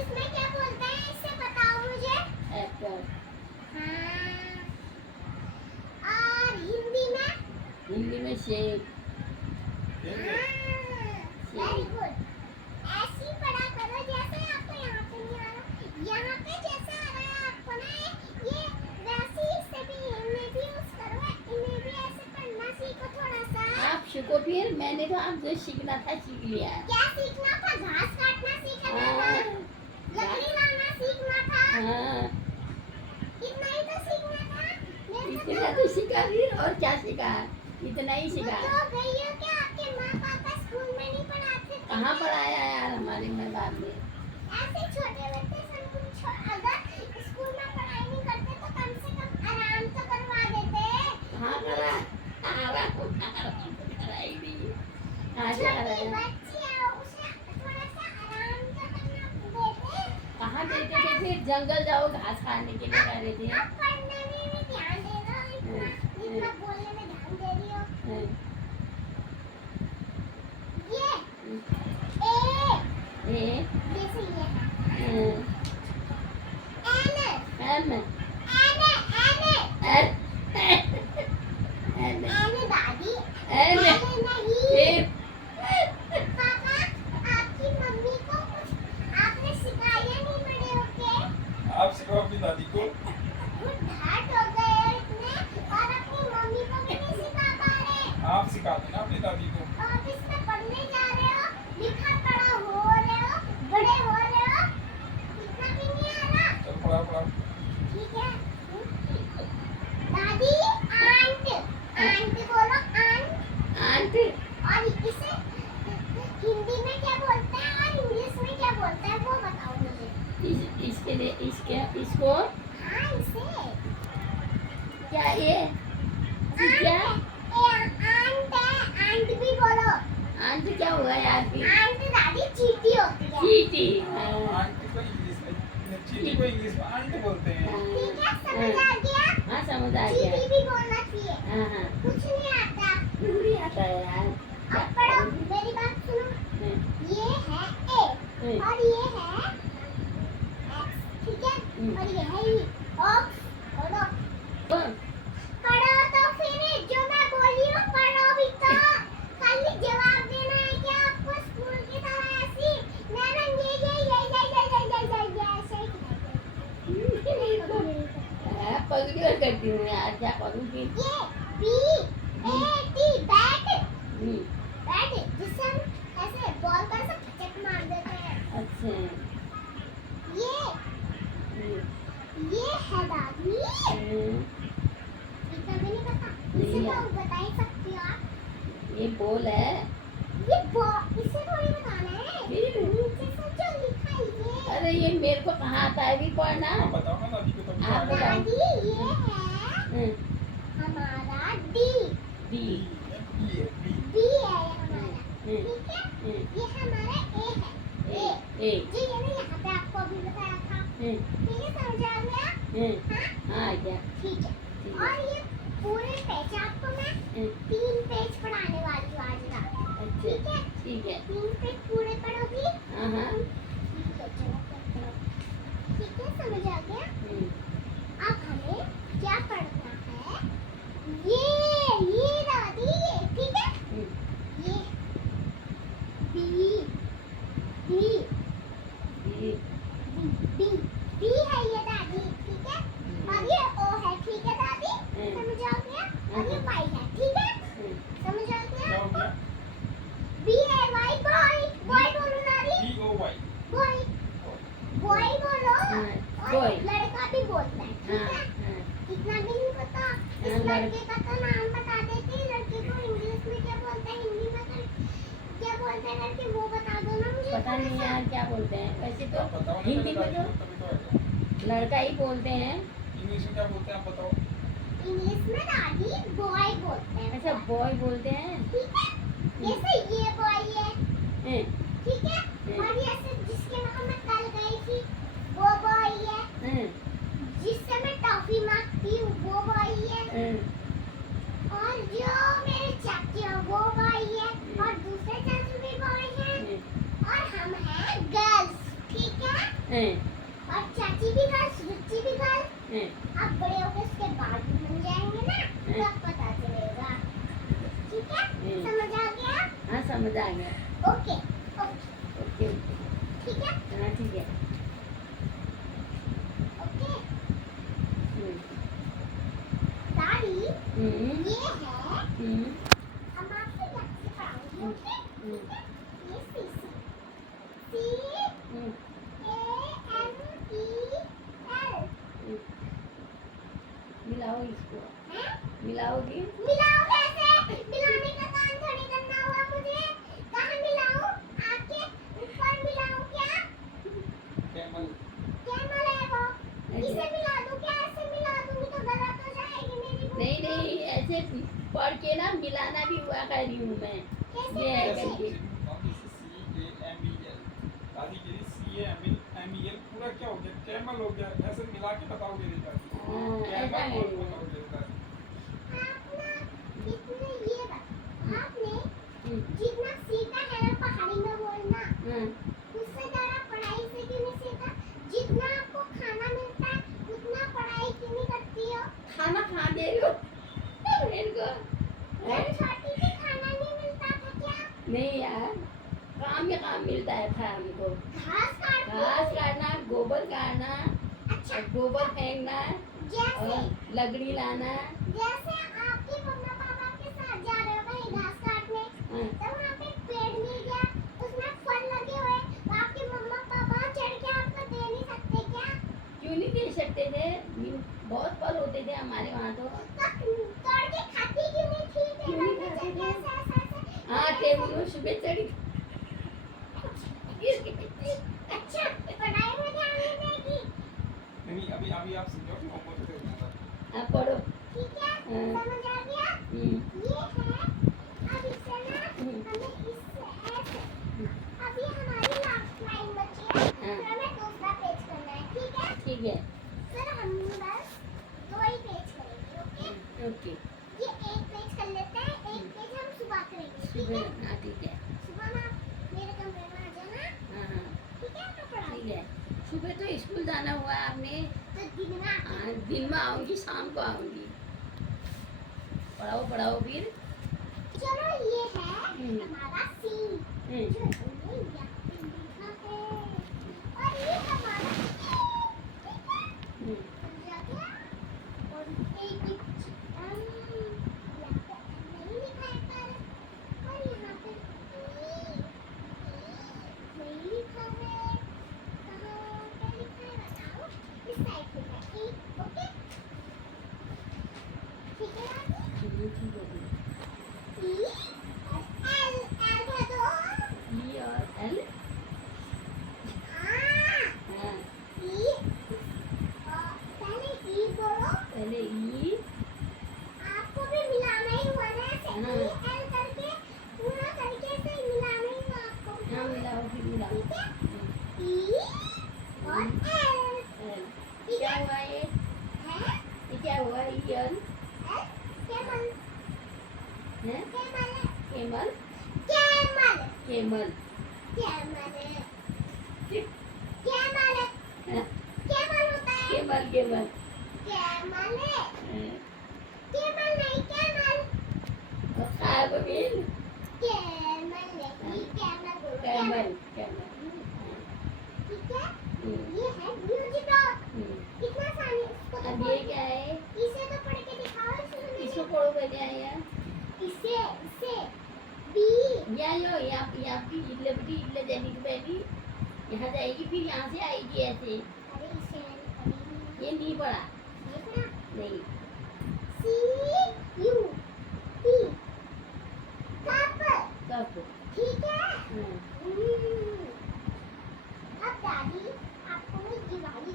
English में क्या बोलते हैं इससे बताओ मुझे। एप्पल। हाँ। और हिंदी में? हिंदी में सेब। Very good. ऐसे ही पढ़ा करो जैसे आपको यहाँ पे नहीं आ रहा, यहाँ पे जैसे आ रहा है आपको ना ये वैसे ही इससे भी इनमें भी यूज करो, इन्हें भी ऐसे पढ़ना सीखो थोड़ा सा। आप सीखो फिर, मैंने तो आप जो सीखना था सीख लिया। क्या सीखना था? घास काटना सीखना था, लकड़ी लाना सीखना था। हाँ, इतना ही तो सीखना था। इतना तो सीखा फिर, और क्या सीखा? इतना ही सीखा। तो गई हो क्या? आपके माँ पापा स्कूल में नहीं पढ़ाते थे? कहाँ पढ़ाया यार हमारे मैदान में। ऐसे छोटे बच्चे अगर स्कूल में पढ़ाई नहीं करते तो कम से कम आराम तो करवा देते। हाँ करा, आराम कराई नहीं। हाँ क्या छोटी कराया? बच्ची है उसे थोड़ा सा आराम तो करना देते। कहाँ देते थे फिर? जंगल जाओ घास खाने के लिए कह रहे थे। अब पढ़ने में भी ध्यान दे रहा हो, इतना बोलने में ध्यान दे रही हो। ये ए जैसे ये है एम एन एन दादी एन नहीं। ए पापा आपकी मम्मी को कुछ आपने सिखाया नहीं बड़े होके? आप सिखाओ अपनी दादी को। वो ढाट हो गए इतने और अपनी मम्मी को भी नहीं सिखा पा रहे। आप सिखा देना अपनी दादी को। ऑफिस में पढ़ने जा रहे हो, लिखा पढ़ा हो रहे हो, बड़े हो रहे हो, इतना भी नहीं आ रहा। चल पढ़ा। ठीक है। दादी आंट आंट बोलो आंट। आंट। और इसे हिंदी में क्या बोलते हैं और इंग्लिश में क्या बोलते हैं वो बताओ मुझे। इसके लिए इसको हाँ इसे क्या ये क्या आंट आंट भी बोलो। आंट क्या हुआ यार फिर? आंट दादी चींटी होती है। चींटी। आंटी को इंग्लिश में, चीटी को इंग्लिश में आंटी बोलते हैं। ठीक है समझ आ गया। हाँ समझ आ गया। चींटी भी बोलना चाहिए। हाँ कुछ नहीं आता। नहीं आता है यार। अब पढ़ो मेरी बात सुनो। ये है ए और ये है एक्स, ठीक है, और ये है ऑक्स। पढ़ो पढ़ो तो फिर जो मैं बोली हूँ पढ़ो भी तो। खाली जवाब देना है क्या आपको स्कूल की तरह ऐसी? मैडम ये ऐसे ही पगड़ी करती हूँ यार, क्या करूँ फिर? ये B-A-T बैट बैट जिससे हम ऐसे बॉल पर से फटक मार देते हैं। अच्छा। ये है दादी। इतना भी नहीं पता? इसे तो बता ही सकती हो आप। ये बॉल है। ये इसे थोड़ी बताना है। नीचे से जो लिखा है ये। अरे ये मेरे को कहाँ आता है भी पढ़ना? आप बताओ ना दादी को तभी तो आप आएगा। दादी ये है हमारा डी। डी। ये डी है ये हमारा, ठीक है। ये हमारा ए है। ए जी ये ना यहाँ पे आपको अभी बताया था। ठीक है समझ आ गया? हाँ क्या? ठीक है। और ये पूरे पेज आपको मैं 3 पेज पढ़ाने वाली हूँ आज रात। ठीक है? ठीक है। 3 पेज पूरे पढ़ोगी? हाँ ठीक है चलो पढ़ो। ठीक है समझ आ गया? अब हमें क्या पढ़ना है? ये दादी ये, ठीक है? ये बी बी है ये दादी, ठीक है? और ये ओ है, ठीक है दादी? समझ आ गया? और ये वाई है, ठीक है? समझ आ क्या गया? हो गया? बी है वाई बॉय बोलो दादी। B-O-Y। बॉय बोलो। boy। और लड़का भी बोलता है, ठीक है? इतना भी नहीं पता। इस लड़के का तो नाम बता देती, लड़के को इंग्लिश में क्या बोलते हैं, हिंदी में क्या बोलते हैं करके वो बता दो ना मुझे। पता नहीं यार क्या बोलते हैं वैसे तो। आप बताओ ना हिंदी दादी में को तो तभी तो आएगा। लड़का ही बोलते हैं। इंग्लिश में क्या बोलते हैं आप बताओ। इंग्लिश में दादी बॉय बोलते हैं। अच्छा बॉय बोलते हैं। ठीक है? जैसे ये बॉय है, ठीक है? और ये ऐसे जिसके वहाँ मैं कल गई थी वो बॉय है। जिससे मैं टॉफी मांगती हूँ वो बॉय है। और जो मेरे चाची है वो बॉय है। और दूसरे चाचू भी बॉय हैं। और हम हैं गर्ल्स, ठीक है? हैं, और चाची भी कल, रुचि भी कल। हैं, अब बड़े होकर उसके बाल भी बन जाएंगे ना, तब पता चलेगा। ठीक है? समझ आ गया? हाँ समझ आ गया। ओके ओके ओके ठीक है हाँ ठीक है। ओके। हम्म, दादी हम्म, ये है, हम्म, हम आपसे गलती पढ़ाऊंगी। ओके हम्म, ठीक है? ये सी सी हम्म, CAMEL हम्म। मिलाओ इसको, है। मिलाओगी? मिलाओ कैसे? मिलाने का काम थोड़ी करना हुआ मुझे। कहाँ मिलाऊं? आके ऊपर मिलाऊं क्या? कैमल कैमल है वो। इसे मिला दूं क्या? ऐसे मिला दूंगी तो गलत हो जाएगी मेरी बुक। नहीं नहीं, ऐसे पढ़ के ना मिलाना भी हुआ कर रही हूँ मैं। कैसे ये है कैसे? करके। CAMEL दादी कह रही CAMEL पूरा क्या हो गया? कैमल हो गया। ऐसे मिला के बताओगे नहीं दादी। हाँ, ऐसा कैमल और है। बताओगे दादी। आपने ये आपने हम्म, जितना सीखा है ना पहाड़ी में बोलना, हाँ, उससे ज्यादा पढ़ाई से क्यों नहीं सीखा? जितना आपको खाना मिलता है उतना पढ़ाई क्यों नहीं करती हो? खाना खा दे रही हो मेरे को। हैं? जब छोटी थी खाना नहीं मिलता था क्या? नहीं यार, काम में काम मिलता है था हमको। घास काटती घास थी। काटना, गोबर काटना, अच्छा और गोबर फेंकना, जैसे और लकड़ी लाना। जैसे आपके मम्मा पापा के साथ जा रहे हो कहीं घास काटने, हाँ, तब वहाँ पे एक पेड़ मिल गया, उसमें फल लगे हुए, तो आपके मम्मा पापा चढ़ के आपको दे नहीं सकते क्या? क्यों नहीं दे सकते थे? बहुत फल होते थे हमारे वहाँ तो। तो तोड़ के खाती क्यों नहीं थी? क्यों टेबल नहीं पे खाते चढ़ के थे? ऐसे हाँ, टेबल में सुबह चढ़ी। अच्छा पढ़ाई में ध्यान नहीं देगी। नहीं अभी अभी आप समझो कि होमवर्क करना था। आप पढ़ो। ठीक है हाँ। समझ आ गया? हम्म, ये है, अब इससे ना हमें इससे ऐसे, अभी हमारी लास्ट लाइन बची है, फिर हमें दूसरा पेज करना है। ठीक है? ठीक है। फिर हम बस 2 ही पेज करेंगे। ओके? ओके। ये एक पेज कर लेते हैं, एक पेज हम सुबह करेंगे। ठीक सुबह, है? हाँ ठीक है। सुबह में आप मेरे कमरे में आ जाना। हाँ हाँ ठीक है? मैं पढ़ा ठीक है। सुबह तो स्कूल जाना हुआ आपने। तो दिन में आके हाँ, दिन में आऊंगी, शाम को आऊंगी। पढ़ाओ पढ़ाओ फिर। चलो ये है हमारा सी, हम्म, जो हमने यहाँ पे लिखा है, और ये हमारा ए, ठीक है? हम्म, समझ आ गया? और एक यहाँ पे नहीं लिखा है पर, और यहाँ पे नहीं लिखा है। कहाँ पे लिखा है बताओ? इस साइड पे है ई। ओके ठीक है रानी? ठीक है। ई और एल, एल कह दो। ई और एल। हाँ हाँ, ई, पहले ई बोलो। पहले ई। आपको भी मिलाना ही हुआ ना ऐसे हाँ। ई एल करके, पूरा करके ऐसे मिलाना ही हुआ आपको भी। हाँ, मिलाओ फिर मिलाओ। ठीक है? ई और एल। एल। ठीक क्या है? हुआ ये? है? ये क्या हुआ? ई एल एल कैमल, है? Camel, camel. Camel, camel. Camel, ठीक। कैमल, हाँ, कैमल होता है। Camel camel. कैमल है, हाँ, कैमल नहीं कैमल, और खाबील। कैमल नहीं कैमल बोलो। Camel camel. ठीक है? हम्म, ये है म्यूजिक डॉग। हम्म। कितना आसानी है, इसको तो अब ये क्या है? इसे तो पढ़ के दिखाओ। इसको पढ़ो पहले आया। इसे बी, या यो यहाँ की इल्ले बटी इल्ले जाने की पहली यहाँ जाएगी, फिर यहाँ से आएगी ऐसे। अरे इसे मैंने पढ़ी नहीं। ये नहीं पढ़ा। ये पढ़ा? नहीं। सी यू पी, कप। कप। ठीक है? हाँ, अब दादी आपको मैं दिवाली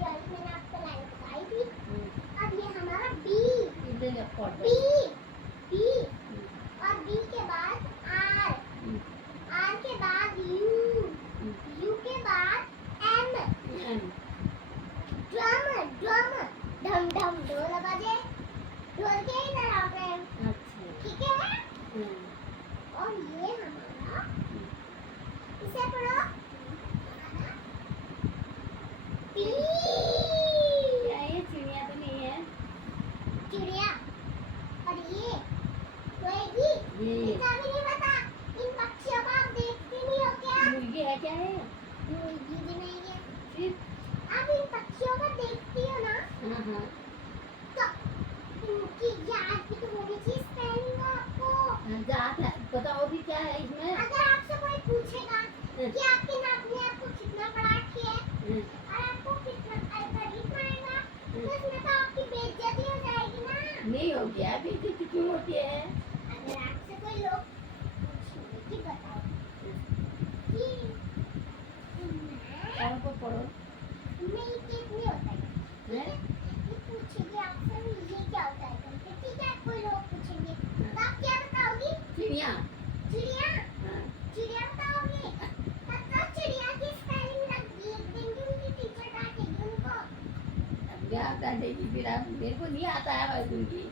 मैंने आपको लाइन बताई थी। अब ये हमारा बी, इल्ले का पढ़ बी, बी, और बी के बाद आर, आर के बाद यू, यू के बाद एम, ड्रम, ड्रम, ढम ढम ढोल बजे, ढोल के इधर आ गए। अच्छा। ठीक है? और ये हमारा, इसे पढ़ो। हमारा पढ़ो मैं ये केक नहीं होता है हैं? ये पूछेंगे आपसे ये क्या होता है करके ठीक है कोई लोग पूछेंगे तो आप क्या बताओगी चिड़िया चिड़िया हाँ, चिड़िया बताओगे तो चिड़िया की स्पेलिंग लिख देंगे उनकी टीचर डांटेगी उनको अब क्या डांटेगी फिर आप मेरे को नहीं आता है भाई तुमकी